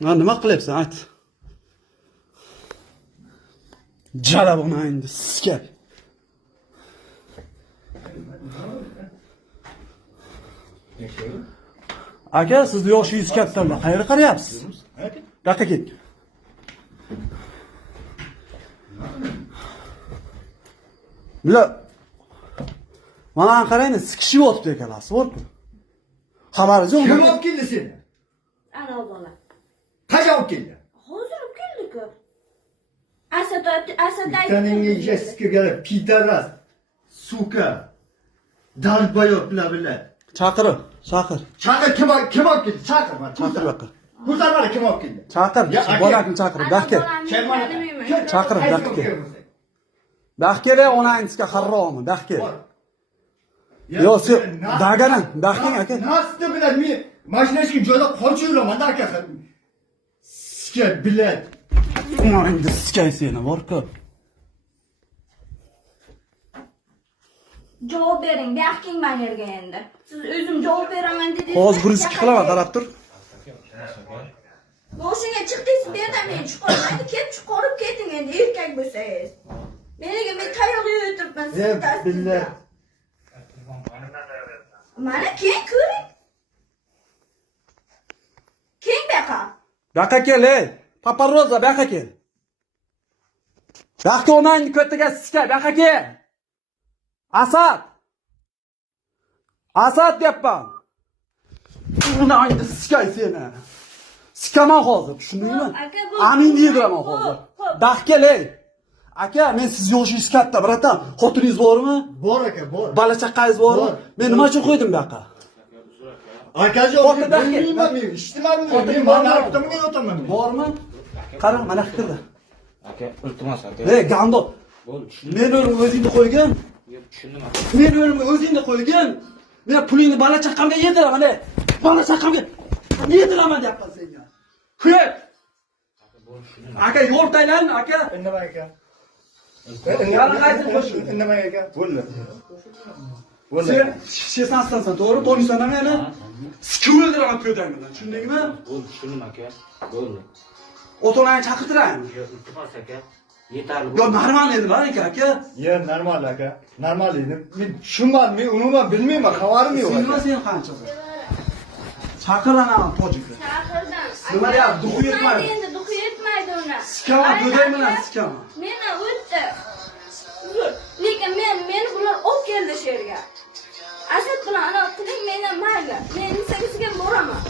Nima qilyapsan? Ayt. Jala buni endi sizga. Aka, sizni yoshingiz kattalar. Qayerga qarayapsiz? Yoqqa ket. Bular mana qarayni, sikishib o'tibdi ekanlar, borku. Xabaringiz yo'qmi? Kim olib keldi seni? Ana bola. Qachon olib keldi? Hozir olib keldik-ku. Asad Taningga kirgan pidaras, suka, dalbayoq bilan. Chaqir. Chaqir kim olib keldi? Chaqir mana. Chaqir yoqqa. Ko'rsat mana kim olib keldi? Chaqir. Bolakni chaqir. Yoqqa. Chaqir, yoqqa. Yoqqa onangizga qarroqmi? Yoqqa. Yo, sen dagaran, yoqqang aka. Nasıl bilan men mashinasiga joyda qochib yuraman aka. Sizga bilan. Endi sizga seni borku. Javob bering, yoqqing men yerga endi. Siz o'zim javob beraman dedingiz. Hozir 1-2 qilaman, qarab tur. Mashinaga chiqdingiz, bu yerdan men chiqolmaydi. Chiqarib keting endi erkak bo'lsangiz. Men tayoq yeyib o'tiribman Billah. Mana keyin ko'ring. Keyin baqa. Yoqqa kel, ey. Paparoza, yoqqa kel. Yoqqa onangni ko'taga siska, yoqqa kel. Asad deyapman. Onangni siskay seni. Sikaman hozir, tushundingmi? Amin deydiman hozir. Yoqqa kel, ey. Aka, men siz yoshingiz katta, bratan. Xotiningiz bormi? Bor aka, bor. Bola chaqangiz bormi? Men nima uchun qo'ydim bu yoqqa? Akajon, bilmayman men, eshitmadim. Men mana orqamga o'taman. Bormi? Qarang, mana kirdi. Aka, iltimos aka. Ey, gando. Bo'ldi, tushundim. Men o'zimni o'zingni qo'ygin. Yo'q, tushundim aka. Men o'zimni o'zingni qo'ygin. Men pulingni bola chaqamga yediraman, ey. Bola chaqamga yediraman deyapman senga. Ko'p. Bo'ldi, tushundim. Aka, yo'l taylan, aka. Indamay aka. Yana qaytib qo'shing. Indamay aka. Bo'ldi. Sen shesansan, to'g'ri? To'nisan ham yana. Sikib o'ldiraman ko'dangdan, tushundingmi? Bo'ldi, tushundim aka. Bo'ldi. O'to'lani chaqirtiraymi? Yo'q, iltimos aka. Yetarli. Yo, normal edi, bar aka. Ya, normal aka. Normal edi. Men tushunmadim, men umuman bilmayman, xabarim yo'q. Nima sen qanchasi? Chaqiraman tojikni. Chaqirdim. Nima deyapti? Duxu yetmaydi. Endi duxu yetmaydi uni. Sikaman, go'day bilan sikaman. Meni o'tdi. Lekin men bular olib keldi shu yerga. Asad bilan ana qiling, meni mayli. Men 8 ga boraman.